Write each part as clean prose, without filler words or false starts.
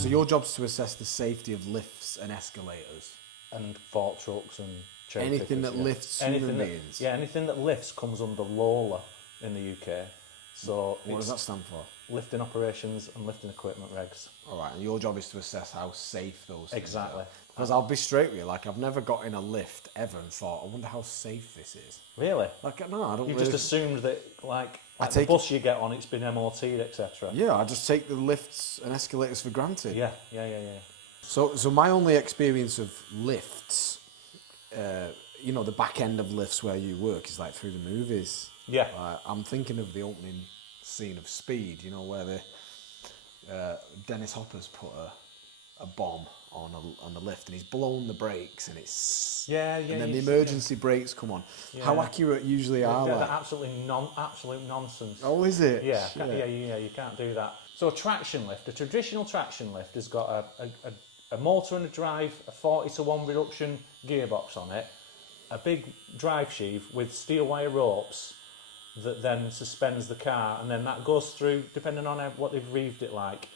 So your job's to assess the safety of lifts and escalators. And fork trucks and cherry Anything pickers, that lifts human beings. Yeah, anything that lifts comes under LOLA in the UK. So What does that stand for? Lifting operations and lifting equipment regs. All right, and your job is to assess how safe those things Exactly. are. Because I'll be straight with you, like I've never got in a lift ever and thought, I wonder how safe this is. Really? Like, no, I don't You really... just assumed that, like I the take bus you get on, it's been MOT'd, etc. Yeah, I just take the lifts and escalators for granted. Yeah. So my only experience of lifts, you know, the back end of lifts where you work is like through the movies. Yeah. I'm thinking of the opening scene of Speed, you know, where Dennis Hopper's put a bomb on the lift and he's blown the brakes and it's Yeah. and then the emergency brakes come on. Yeah. How accurate usually are They're like? absolute nonsense. Oh, is it? Yeah, Shit. you can't do that. So a traction lift, a traditional traction lift has got a motor and a drive, a 40-to-1 reduction gearbox on it, a big drive sheave with steel wire ropes that then suspends the car, and then that goes through, depending on what they've reeved it like,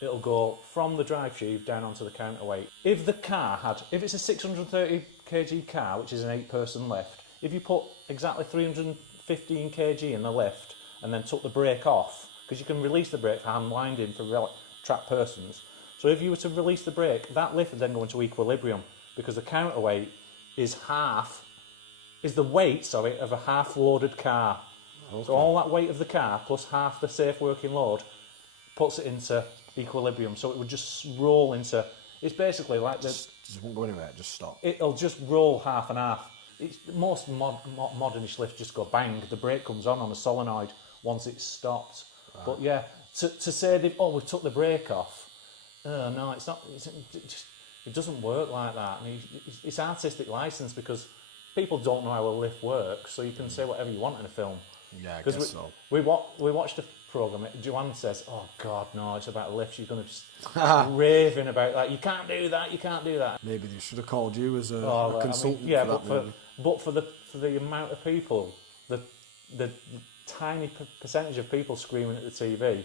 it'll go from the drive sheave down onto the counterweight. If it's a 630 kg car, which is an 8-person lift, if you put exactly 315 kg in the lift and then took the brake off, because you can release the brake for hand winding for trapped persons. So if you were to release the brake, that lift would then go into equilibrium because the counterweight is the weight of a half loaded car. Okay. So all that weight of the car plus half the safe working load puts it into equilibrium. So it would just roll into. It's basically like this. Just won't go anywhere. Just stop. It'll just roll half and half. Most modernish lifts just go bang. The brake comes on a solenoid once it's stopped. Right. But yeah, to say we took the brake off. No, it's not. It doesn't work like that. And it's artistic license because people don't know how a lift works. So you can say whatever you want in a film. Yeah, I guess so. We watched a programme. Joanne says, "Oh God, no! It's about lifts. You're going to just raving about that. You can't do that. You can't do that." Maybe they should have called you as a consultant. But for the amount of people, the tiny percentage of people screaming at the TV,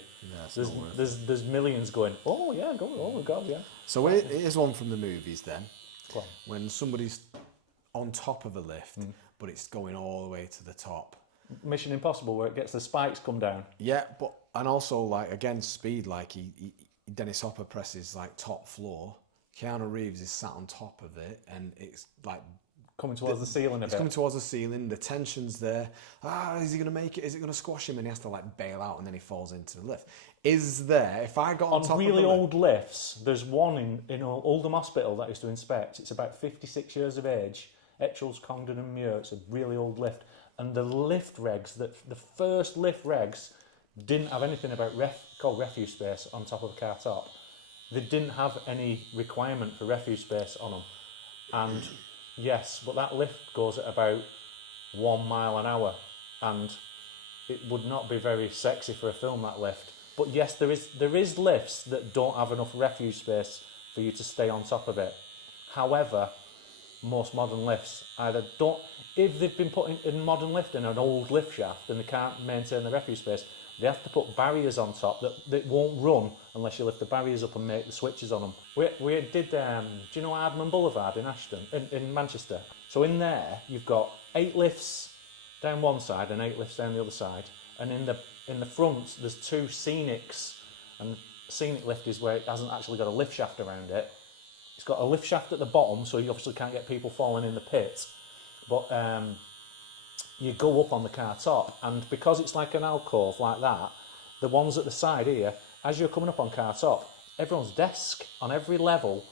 there's millions going, "Oh yeah, go, oh my God, yeah." So it is one from the movies then. When somebody's on top of a lift, but it's going all the way to the top. Mission Impossible, where it gets the spikes come down. Yeah, and also like again Speed, like Dennis Hopper presses like top floor. Keanu Reeves is sat on top of it, and it's like coming towards the ceiling a bit. It's coming towards the ceiling. The tension's there. Is he going to make it? Is it going to squash him? And he has to like bail out, and then he falls into the lift. Is there? If I got on top really of old lifts, there's one in Oldham Hospital that I used to inspect. It's about 56 years of age. Etchells, Congdon and Muir. It's a really old lift. And the lift regs, the first lift regs, didn't have anything about called refuse space on top of the car top. They didn't have any requirement for refuse space on them. And yes, but that lift goes at about 1 mile an hour, and it would not be very sexy for a film, that lift. But yes, there is lifts that don't have enough refuse space for you to stay on top of it. However, most modern lifts either don't. If they've been put in modern lift in an old lift shaft and they can't maintain the refuse space, they have to put barriers on top that won't run unless you lift the barriers up and make the switches on them. We did, do you know Ardman Boulevard in Ashton, in Manchester? So in there, you've got 8 lifts down one side and 8 lifts down the other side. And in the front, there's 2 scenics. And scenic lift is where it hasn't actually got a lift shaft around it. It's got a lift shaft at the bottom, so you obviously can't get people falling in the pit. But you go up on the car top, and because it's like an alcove like that, the ones at the side here, as you're coming up on car top, everyone's desk on every level,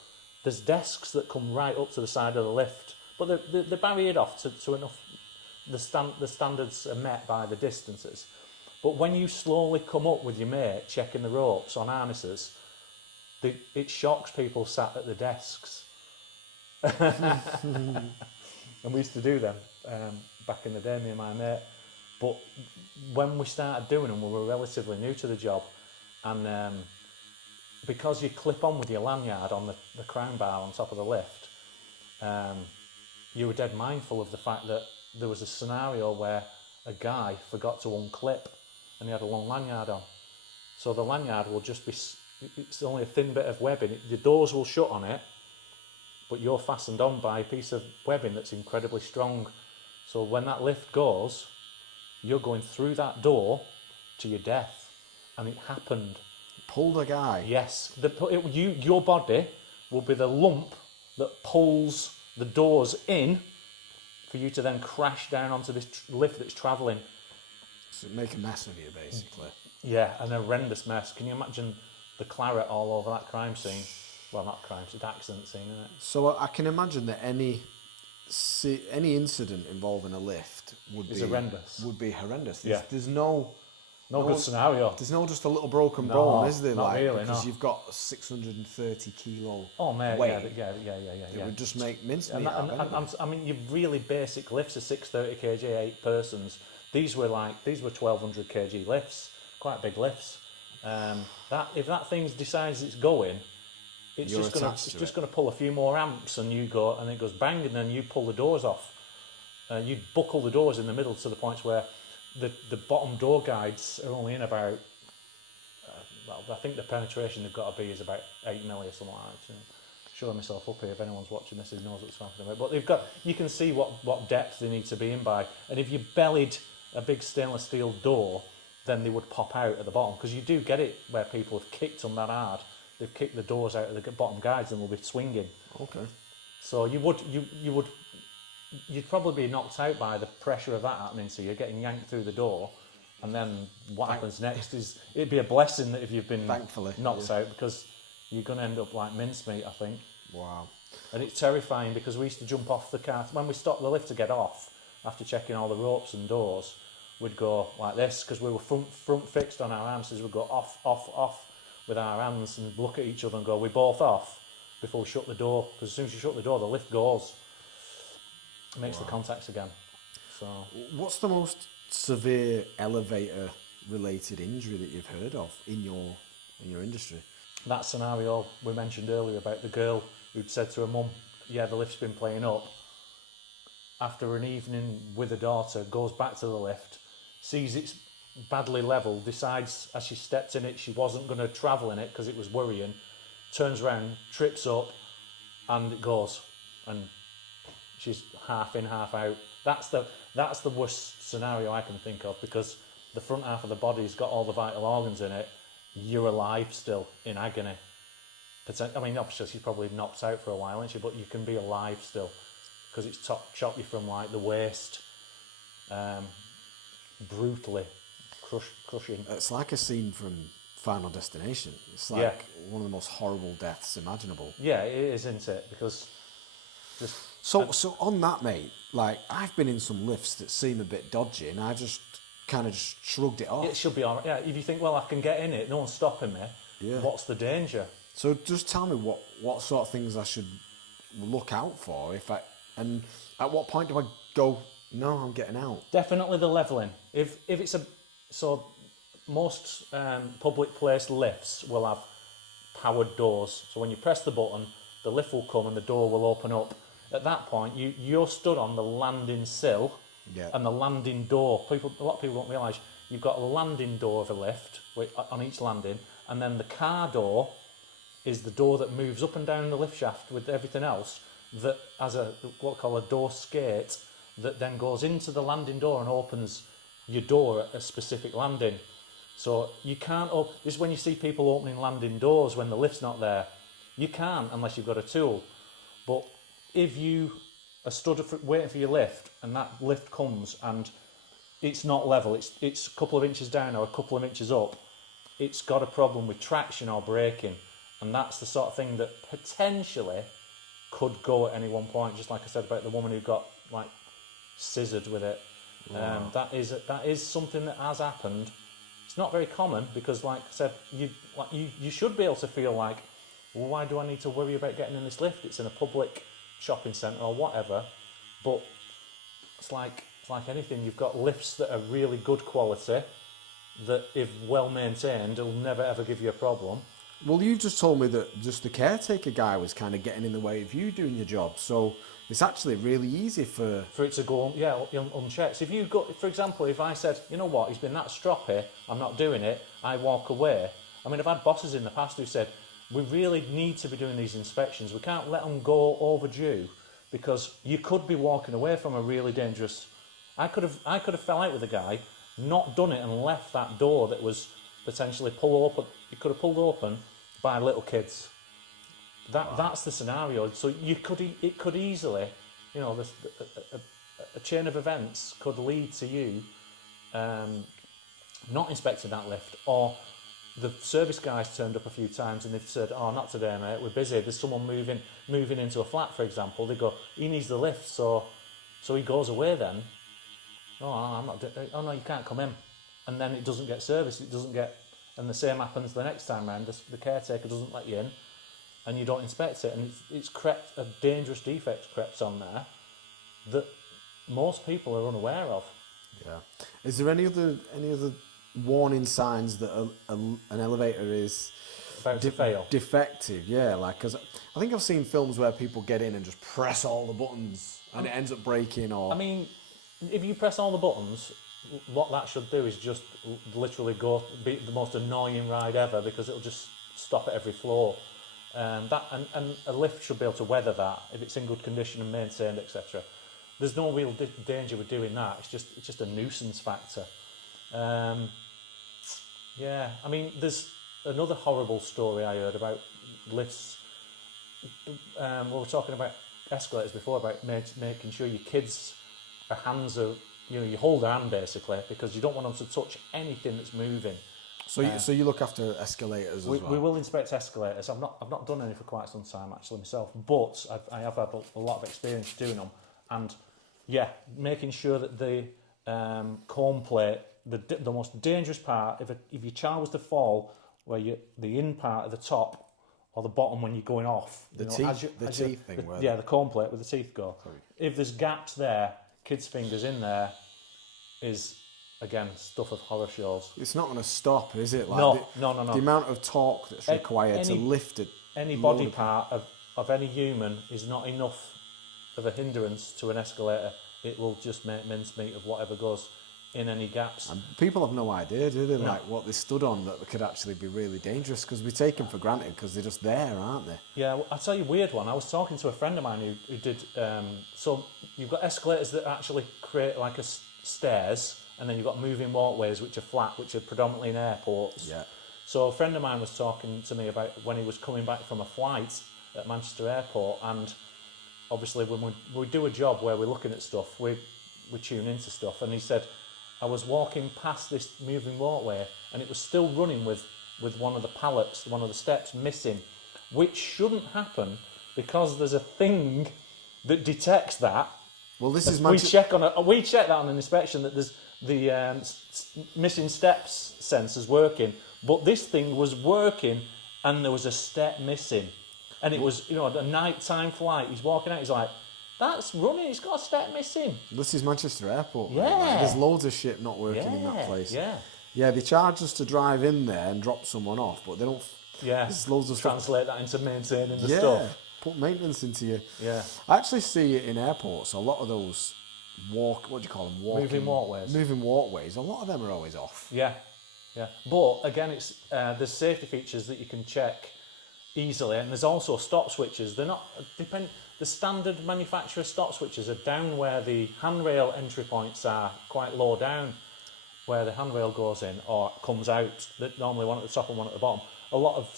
there's desks that come right up to the side of the lift, but they're barriered off to enough. The standards are met by the distances. But when you slowly come up with your mate checking the ropes on harnesses, it shocks people sat at the desks. And we used to do them back in the day, me and my mate. But when we started doing them, we were relatively new to the job. And because you clip on with your lanyard on the crown bar on top of the lift, you were dead mindful of the fact that there was a scenario where a guy forgot to unclip and he had a long lanyard on. So the lanyard will just be it's only a thin bit of webbing. The doors will shut on it, but you're fastened on by a piece of webbing that's incredibly strong. So when that lift goes, you're going through that door to your death. And it happened. Pulled a guy. Yes. Your body will be the lump that pulls the doors in for you to then crash down onto this lift that's travelling. So make a mess of you, basically. Yeah, an horrendous mess. Can you imagine the claret all over that crime scene? Well, not crime scene, accident scene, isn't it? So I can imagine that any incident involving a lift would be horrendous. Would be horrendous. Yeah. There's no good scenario. There's no just a little broken bone, is there? Not really, because no. you've got a 630 kilo mate, weight. yeah. It would just make mincemeat And, out of anything. I mean, your really basic lifts are 630 kg, 8 persons. These were 1200 kg lifts, quite big lifts. If that thing decides it's going, it's You're just going to pull a few more amps, and it goes bang, and then you pull the doors off. You buckle the doors in the middle to the point where the bottom door guides are only in about. I think the penetration they've got to be is about 8 milli or something like that. Showing myself up here if anyone's watching this who knows what's talking about. But you can see what depth they need to be in by, and if you bellied a big stainless steel door, then they would pop out at the bottom, because you do get it where people have kicked them that hard. They've kicked the doors out of the bottom guides and they'll be swinging. Okay. So you'd probably be knocked out by the pressure of that happening. So you're getting yanked through the door, and then what happens next is it'd be a blessing that if you've been Thankfully, knocked out, because you're going to end up like mincemeat, I think. Wow. And it's terrifying, because we used to jump off the car when we stopped the lift to get off after checking all the ropes and doors. We'd go like this, because we were front fixed on our hamsters. We'd go off with our hands and look at each other and go, "We both off," before we shut the door, because as soon as you shut the door, the lift goes. It makes the contacts again. So What's the most severe elevator related injury that you've heard of in your industry? that scenario we mentioned earlier about the girl who'd said to her mum, "Yeah, the lift's been playing up." After an evening with her daughter, goes back to the lift, sees it's badly level, decides as she stepped in it she wasn't going to travel in it because it was worrying, turns around, trips up, and it goes, and she's half in, half out. That's the worst scenario I can think of, because the front half of the body's got all the vital organs in it. You're alive still, in agony. I mean, obviously she's probably knocked out for a while, isn't she? But you can be alive still, because it's chopped you from like the waist, brutally crushing. It's like a scene from Final Destination. It's like one of the most horrible deaths imaginable. Yeah, it is, isn't it? Because just So on that, mate, like I've been in some lifts that seem a bit dodgy, and I just kind of just shrugged it off. it should be alright. Yeah, if you think, well, I can get in it, no one's stopping me. Yeah. What's the danger? So just tell me what sort of things I should look out for and at what point do I go, no, I'm getting out? Definitely the levelling. If it's most public place lifts will have powered doors. So when you press the button, the lift will come and the door will open up. At that point, you're stood on the landing sill and the landing door. A lot of people don't realise you've got a landing door of a lift on each landing, and then the car door is the door that moves up and down the lift shaft with everything else, that has what we call a door skate that then goes into the landing door and opens your door at a specific landing. So you can't this is when you see people opening landing doors when the lift's not there. You can't unless you've got a tool. But if you are stood waiting for your lift and that lift comes and it's not level, it's a couple of inches down or a couple of inches up, it's got a problem with traction or braking. And that's the sort of thing that potentially could go at any one point, just like I said about the woman who got like scissored with it. Wow. That is something that has happened. It's not very common because, like I said, you should be able to feel like, well, why do I need to worry about getting in this lift? It's in a public shopping centre or whatever. But it's like anything. You've got lifts that are really good quality, that if well maintained, will never ever give you a problem. Well, you just told me that just the caretaker guy was kind of getting in the way of you doing your job. So it's actually really easy for it to go, unchecked. So if you go, for example, if I said, you know what, he's been that stroppy, I'm not doing it, I walk away, I mean, I've had bosses in the past who said, we really need to be doing these inspections. We can't let them go overdue because you could be walking away from a really dangerous... I could have fell out with a guy, not done it and left that door that was potentially pulled open. It could have pulled open by little kids. That's the scenario. So it could easily, you know, a chain of events could lead to you not inspecting that lift, or the service guys turned up a few times and they've said, "Oh, not today, mate. We're busy. There's someone moving into a flat, for example." They go, "He needs the lift," so he goes away then. "Oh, I'm not. Oh no, you can't come in," and then it doesn't get serviced. It doesn't get, and the same happens the next time round. The caretaker doesn't let you in, and you don't inspect it, and it's crept a dangerous defect crept on there that most people are unaware of. Yeah. Is there any other warning signs that an elevator is About to fail? defective? Yeah, like, because I think I've seen films where people get in and just press all the buttons and it ends up breaking. Or I mean, if you press all the buttons, what that should do is just literally be the most annoying ride ever, because it'll just stop at every floor. And a lift should be able to weather that if it's in good condition and maintained, etc. There's no real danger with doing that. It's just a nuisance factor. Yeah, I mean, there's another horrible story I heard about lifts. We were talking about escalators before, about making sure your kids' hands are, you hold their hand basically, because you don't want them to touch anything that's moving. so you look after escalators as well. We will inspect escalators. I've not done any for quite some time actually myself, but I have had a lot of experience doing them, and yeah, making sure that the cone plate, the most dangerous part, if your child was to fall, where the in part at the top or the bottom when you're going off, The teeth thing. The cone plate where the teeth go. Sorry. If there's gaps there, kids' fingers in there is, again, stuff of horror shows. It's not going to stop, is it? Like No. The amount of torque that's required to lift it. Any body part of any human is not enough of a hindrance to an escalator. It will just make mincemeat of whatever goes in any gaps. And people have no idea, do they? No. Like what they stood on that could actually be really dangerous, because we take them for granted because they're just there, aren't they? Yeah, well, I'll tell you a weird one. I was talking to a friend of mine who did... so you've got escalators that actually create like stairs, and then you've got moving walkways which are flat, which are predominantly in airports. Yeah. So a friend of mine was talking to me about when he was coming back from a flight at Manchester Airport, and obviously when we do a job where we're looking at stuff, we tune into stuff, and he said, I was walking past this moving walkway and it was still running with one of the pallets, one of the steps missing, which shouldn't happen because there's a thing that detects that. Well, this is we check that on an inspection, that there's the missing steps sensors working, but this thing was working and there was a step missing, and it was a nighttime flight. He's walking out, he's like, that's running, it's got a step missing. This is Manchester Airport. Yeah. Like, there's loads of shit not working in that place. Yeah. Yeah, they charge us to drive in there and drop someone off, but they don't. Yeah. There's loads of Translate that into maintaining the stuff. stuff. Put maintenance into you. Yeah. I actually see it in airports. A lot of those what do you call them? Moving walkways. Moving walkways. A lot of them are always off. Yeah. But again, it's there's safety features that you can check easily, and there's also stop switches. They're not the standard manufacturer stop switches are down where the handrail entry points are, quite low down, where the handrail goes in or comes out. Normally one at the top and one at the bottom. A lot of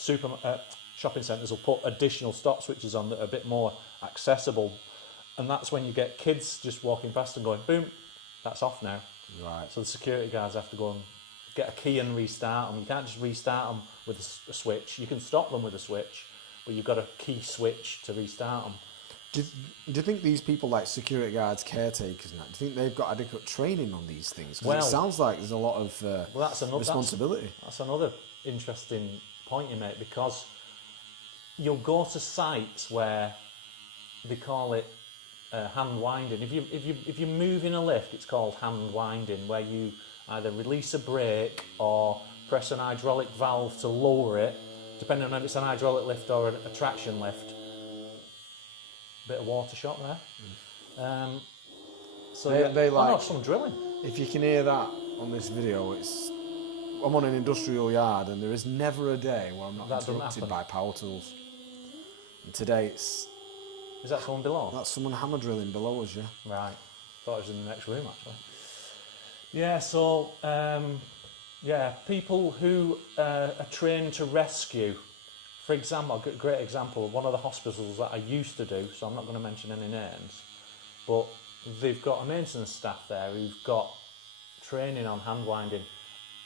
shopping centres will put additional stop switches on that are a bit more accessible, and that's when you get kids just walking past and going, boom, that's off now. Right. So the security guards have to go and get a key and restart them. You can't just restart them with a switch. You can stop them with a switch, but you've got a key switch to restart them. Do you think these people like security guards, caretakers, and that, do you think they've got adequate training on these things? Because it sounds like there's a lot of responsibility. That's another interesting point you make, because you'll go to sites where they call it hand winding. If you move in a lift, it's called hand winding, where you either release a brake or press an hydraulic valve to lower it, depending on if it's an hydraulic lift or a traction lift. Bit of water shot there. Some drilling. If you can hear that on this video, it's I'm on an industrial yard, and there is never a day where I'm not That doesn't interrupted happen. by power tools. And today Is that someone below? that's someone hammer drilling below us, yeah. Right. Thought it was in the next room actually. Yeah. So people who are trained to rescue. For example, a great example of one of the hospitals that I used to do. So I'm not going to mention any names, but they've got a maintenance staff there who've got training on hand winding.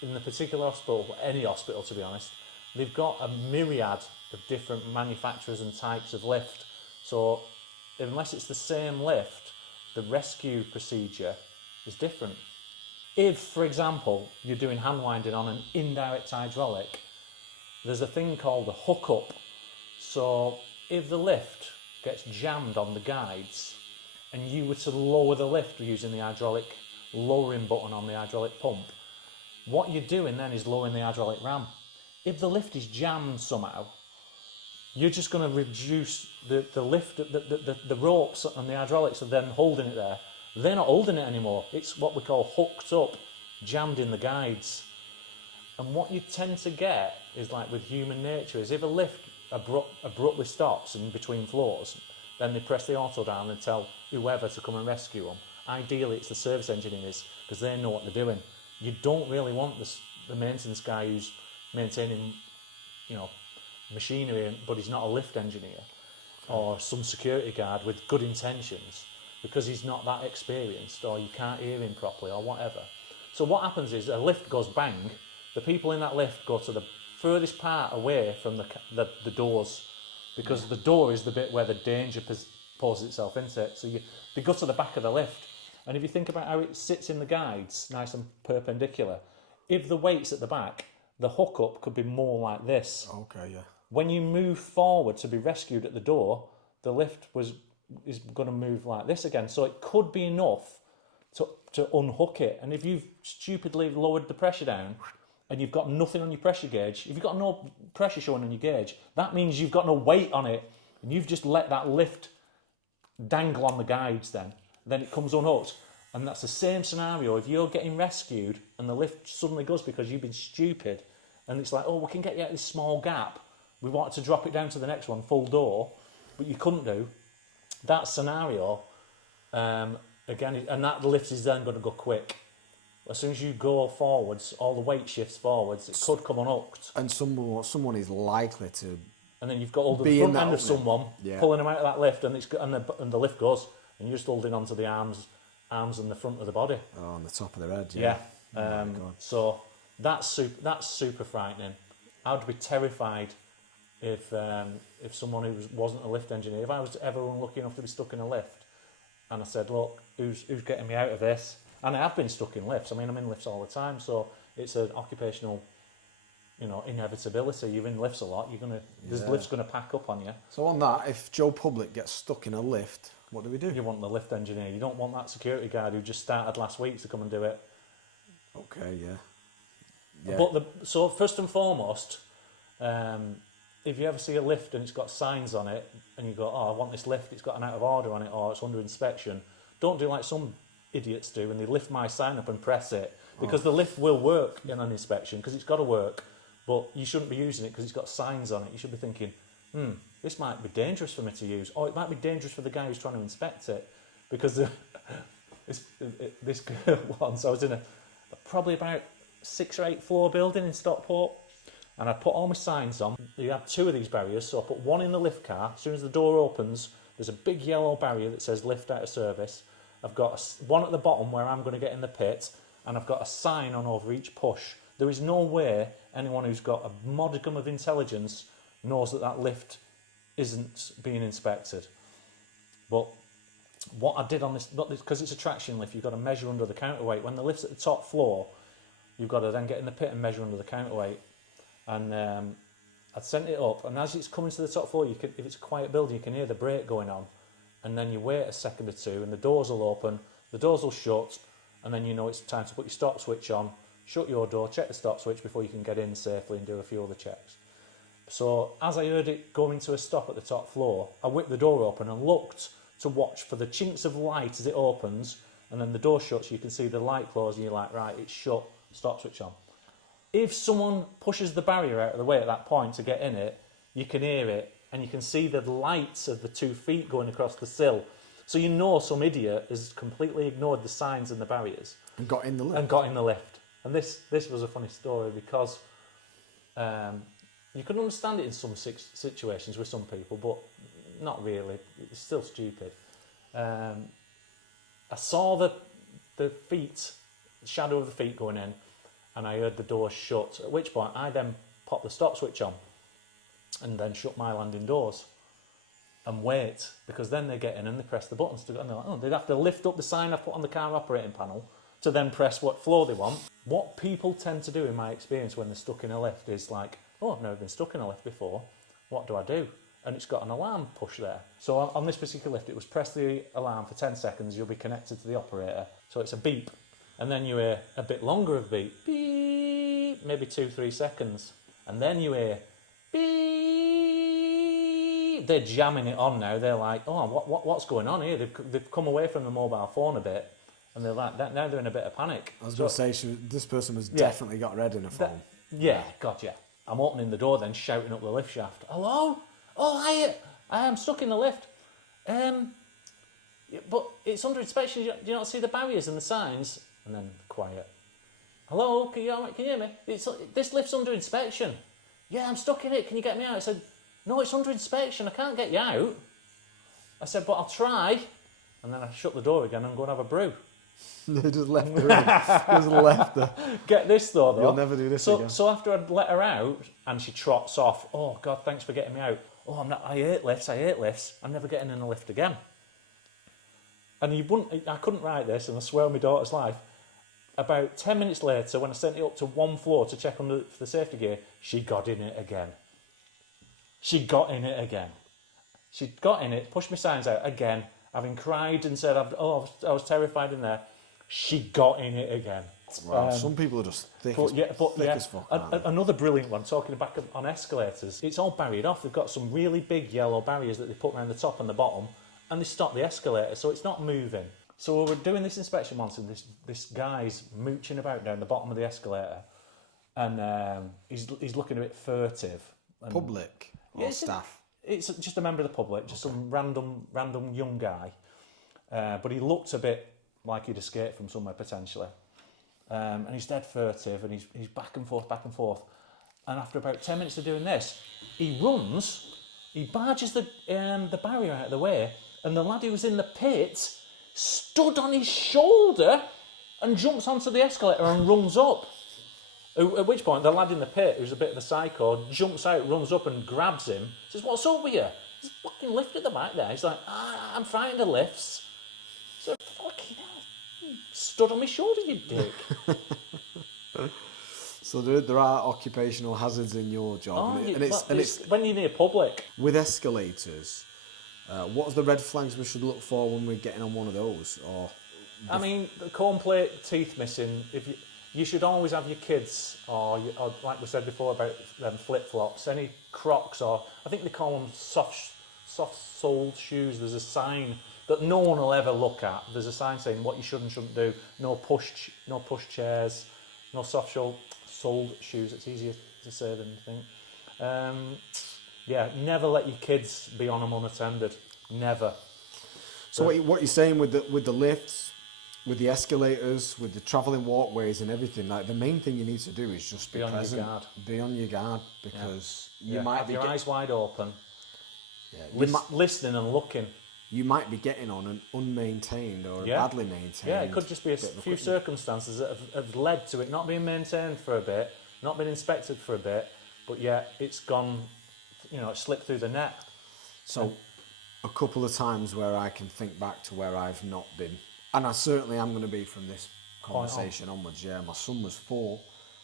In the particular hospital, any hospital to be honest, they've got a myriad of different manufacturers and types of lift. So unless it's the same lift, the rescue procedure is different. If, for example, you're doing hand winding on an indirect hydraulic, there's a thing called a hookup. So if the lift gets jammed on the guides and you were to lower the lift using the hydraulic lowering button on the hydraulic pump, what you're doing then is lowering the hydraulic ram. If the lift is jammed somehow, you're just going to reduce the lift, the ropes and the hydraulics are then holding it there. They're not holding it anymore. It's what we call hooked up, jammed in the guides. And what you tend to get is like with human nature is if a lift abruptly stops in between floors, then they press the auto down and tell whoever to come and rescue them. Ideally, it's the service engineers because they know what they're doing. You don't really want the maintenance guy who's maintaining, machinery, but he's not a lift engineer, or some security guard with good intentions because he's not that experienced, or you can't hear him properly, or whatever. So what happens is a lift goes bang. The people in that lift go to the furthest part away from the doors, because the door is the bit where the danger poses itself into it. So they go to the back of the lift. And if you think about how it sits in the guides, nice and perpendicular, if the weight's at the back, the hookup could be more like this. Okay, yeah. When you move forward to be rescued at the door, the lift is going to move like this again. So it could be enough to unhook it. And if you've stupidly lowered the pressure down and you've got nothing on your pressure gauge, if you've got no pressure showing on your gauge, that means you've got no weight on it. And you've just let that lift dangle on the guides then it comes unhooked. And that's the same scenario. If you're getting rescued and the lift suddenly goes because you've been stupid, and it's like, oh, we can get you out of this small gap. We wanted to drop it down to the next one, full door, but you couldn't do. That scenario, again, and that lift is then going to go quick. As soon as you go forwards, all the weight shifts forwards, it could come unhooked. And someone is likely to... And then you've got all the Be in front that end of opening. someone Yeah. pulling them out of that lift, and the lift goes, and you're just holding onto the arms and the front of the body. Oh, on the top of their head, Yeah. Oh my God. So that's super frightening. I'd be terrified if someone who wasn't a lift engineer, if I was ever unlucky enough to be stuck in a lift, and I said, look, who's getting me out of this? And I have been stuck in lifts. I mean, I'm in lifts all the time, so it's an occupational, inevitability. You're in lifts a lot. This Yeah. lift's going to pack up on you. So on that, if Joe Public gets stuck in a lift, what do we do? You want the lift engineer. You don't want that security guard who just started last week to come and do it. Okay, yeah. Yeah. But so first and foremost, if you ever see a lift and it's got signs on it, and you go, oh, I want this lift, it's got an out of order on it, or it's under inspection, don't do like some idiots do, and they lift my sign up and press it, because the lift will work in an inspection, because it's got to work, but you shouldn't be using it because it's got signs on it. You should be thinking, this might be dangerous for me to use, or it might be dangerous for the guy who's trying to inspect it, because this girl once, I was in a probably about 6 or 8 floor building in Stockport, and I put all my signs on. You have 2 of these barriers, so I put one in the lift car. As soon as the door opens, there's a big yellow barrier that says lift out of service. I've got one at the bottom where I'm going to get in the pit, and I've got a sign on over each push. There is no way anyone who's got a modicum of intelligence knows that lift isn't being inspected. But what I did on this, because it's a traction lift, you've got to measure under the counterweight. When the lift's at the top floor, you've got to then get in the pit and measure under the counterweight. And I'd sent it up, and as it's coming to the top floor, if it's a quiet building, you can hear the brake going on. And then you wait a second or two, and the doors will open, the doors will shut, and then you know it's time to put your stop switch on, shut your door, check the stop switch before you can get in safely and do a few other checks. So as I heard it going to a stop at the top floor, I whipped the door open and looked to watch for the chinks of light as it opens, and then the door shuts, you can see the light close, and you're like, right, it's shut, stop switch on. if someone pushes the barrier out of the way at that point to get in it, you can hear it and you can see the lights of the 2 feet going across the sill. So you know some idiot has completely ignored the signs and the barriers. And got in the lift. And got in the lift. And this was a funny story because you can understand it in some situations with some people, but not really. It's still stupid. I saw the feet, the shadow of the feet going in, and I heard the door shut, at which point I then popped the stop switch on and then shut my landing doors and wait, because then they get in and they press the buttons to go, and they're like, oh, they'd have to lift up the sign I've put on the car operating panel to then press what floor they want. What people tend to do, in my experience, when they're stuck in a lift is like, oh, I've never been stuck in a lift before, what do I do? And it's got an alarm push there. So on this particular lift, it was press the alarm for 10 seconds, you'll be connected to the operator. So it's a beep, and then you hear a bit longer of beep, beep, maybe 2-3 seconds, and then you hear beep. They're jamming it on now. They're like, oh, what's going on here? They've come away from the mobile phone a bit, and they're like, now they're in a bit of panic. I was going to say, this person was definitely got red in a phone. God, yeah. I'm opening the door then, shouting up the lift shaft. Hello? Oh, I am stuck in the lift. But it's under inspection. Do you not see the barriers and the signs? And then quiet. Hello? Can you hear me? This lift's under inspection. Yeah, I'm stuck in it. Can you get me out? I said, no, it's under inspection. I can't get you out. I said, but I'll try. And then I shut the door again and go and have a brew. They just left her in. Just left her. Get this though. You'll never do this again. So after I'd let her out and she trots off, oh God, thanks for getting me out. Oh, I hate lifts. I'm never getting in a lift again. And I couldn't write this, and I swear on my daughter's life. About 10 minutes later, when I sent it up to one floor to check under for the safety gear, she got in it again. She got in it, pushed my signs out again, having cried and said, I was terrified in there. She got in it again. Wow, some people are just thick as fuck. Another brilliant one, talking back on escalators. It's all barriered off. They've got some really big yellow barriers that they put around the top and the bottom, and they stop the escalator, so it's not moving. So we were doing this inspection once, and this guy's mooching about down the bottom of the escalator, and he's looking a bit furtive. Public or staff? It's just a member of the public, just some random young guy. But he looked a bit like he'd escaped from somewhere potentially. And he's dead furtive, and he's back and forth. And after about 10 minutes of doing this, he barges the barrier out of the way, and the lad who was in the pit stood on his shoulder and jumps onto the escalator and runs up. At which point, the lad in the pit, who's a bit of a psycho, jumps out, runs up and grabs him, says, what's up with you? There's a fucking lift at the back there. He's like, I'm frightened of lifts. So, fucking hell, stood on my shoulder, you dick. So there are occupational hazards in your job, and it's when you're near public. With escalators, what are the red flags we should look for when we're getting on one of those? I mean, the corn plate, teeth missing. You should always have your kids, or like we said before about flip flops, any Crocs, or I think they call them soft-soled shoes. There's a sign that no one will ever look at. There's a sign saying what you should and shouldn't do. No push chairs, no soft-soled shoes. It's easier to say than you think. Never let your kids be on them unattended. Never. So what you're saying with the lifts, with the escalators, with the travelling walkways and everything, like the main thing you need to do is just be present. Be on your guard, because you might have be your eyes wide open. Yeah, listening and looking. You might be getting on an unmaintained or badly maintained. Yeah, it could just be a few circumstances that have led to it not being maintained for a bit, not been inspected for a bit, but yet it's gone, it slipped through the net. So a couple of times where I can think back to where I've not been, and I certainly am going to be from this conversation onwards. Yeah, my son was 4.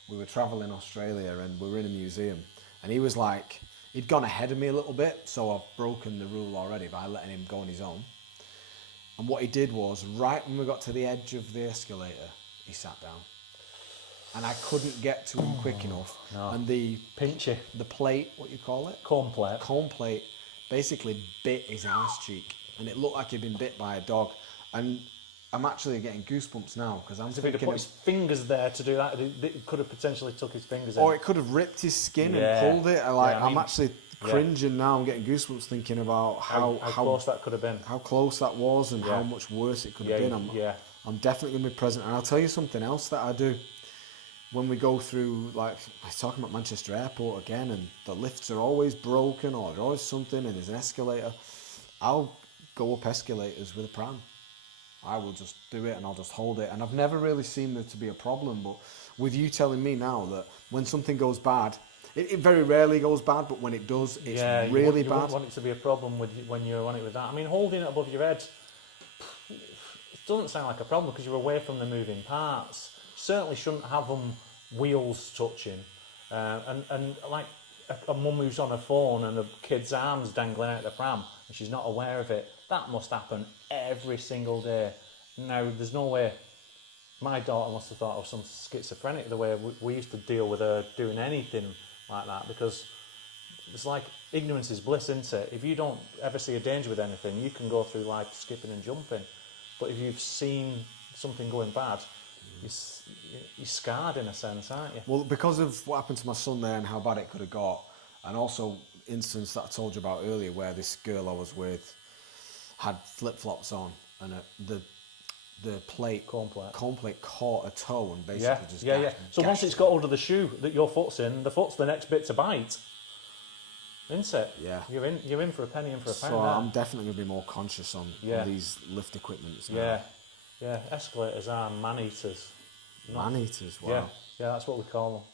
We were travelling Australia and we were in a museum, and he was like, he'd gone ahead of me a little bit, so I've broken the rule already by letting him go on his own. And what he did was, right when we got to the edge of the escalator, he sat down. And I couldn't get to him quick enough. No. And the Pinchy. The plate, what you call it? Corn plate. Corn plate basically bit his arse cheek. And it looked like he'd been bit by a dog. And I'm actually getting goosebumps now because I'm If he'd have thinking, put his fingers there to do that, it could have potentially took his fingers or in. it could have ripped his skin Yeah. and pulled it. Like Yeah, I mean, I'm actually cringing now. I'm getting goosebumps thinking about How close that could have been. how close that was and Yeah. how much worse it could Yeah, have been. I'm definitely going to be present. And I'll tell you something else that I do. When we go through, like, I was talking about Manchester Airport again, and the lifts are always broken or there's always something and there's an escalator, I'll go up escalators with a pram. I will just do it and I'll just hold it. And I've never really seen there to be a problem, but with you telling me now that when something goes bad, it very rarely goes bad, but when it does, it's really you bad. wouldn't want it to be a problem when you're on it with that. I mean, holding it above your head, it doesn't sound like a problem because you're away from the moving parts. Certainly shouldn't have them wheels touching, and like a mum who's on her phone and a kid's arms dangling out the pram and she's not aware of it. That must happen every single day. Now, there's no way. My daughter must have thought I was some schizophrenic the way we used to deal with her doing anything like that, because it's like ignorance is bliss, isn't it? If you don't ever see a danger with anything, you can go through life skipping and jumping. But if you've seen something going bad, you're scarred in a sense, aren't you? Well, because of what happened to my son there and how bad it could have got, and also instance that I told you about earlier where this girl I was with had flip-flops on and the cone plate caught a toe and basically just So once it's got hold of the shoe that your foot's in, the foot's the next bit to bite, isn't it? Yeah. You're in for a penny and for a pound. So I'm definitely going to be more conscious on these lift equipments now. Yeah. Escalators are man-eaters. Man-eaters, wow. Yeah, that's what we call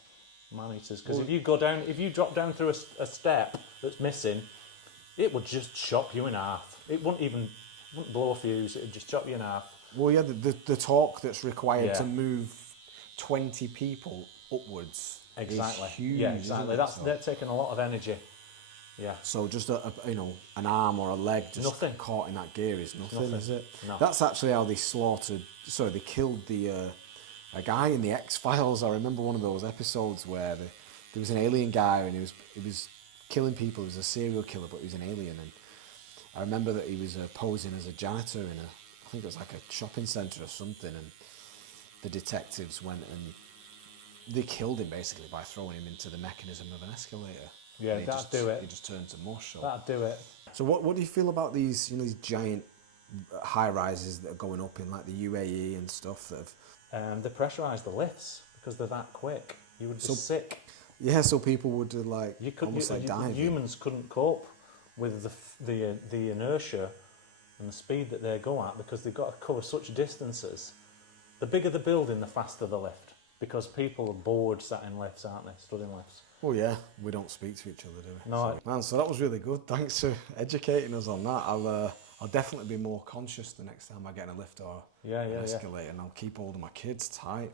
them, man-eaters. Because if you drop down through a step that's missing, it would just chop you in half. It wouldn't blow a fuse. It would just chop you in half. Well, yeah, the torque that's required to move 20 people upwards is huge. Yeah, exactly. They're taking a lot of energy. Yeah. So just an arm or a leg just caught in that gear is nothing, is it? No. That's actually how they they killed a guy in the X-Files. I remember one of those episodes where there was an alien guy and he was killing people. He was a serial killer, but he was an alien. And I remember that he was posing as a janitor in I think it was like a shopping centre or something, and the detectives went and they killed him basically by throwing him into the mechanism of an escalator. Yeah, that'd do it. He just turned to mush. So. That'd do it. So what do you feel about these these giant high rises that are going up in like the UAE and stuff that have... They pressurise the lifts because they're that quick. You would be sick. Yeah, so people would almost die. Humans couldn't cope with the inertia and the speed that they go at because they've got to cover such distances. The bigger the building, the faster the lift, because people are bored sat in lifts, aren't they? Stood in lifts. Oh yeah, we don't speak to each other, do we? No. So that was really good. Thanks for educating us on that. I'll definitely be more conscious the next time I get in a lift or an escalator, and I'll keep hold of my kids tight.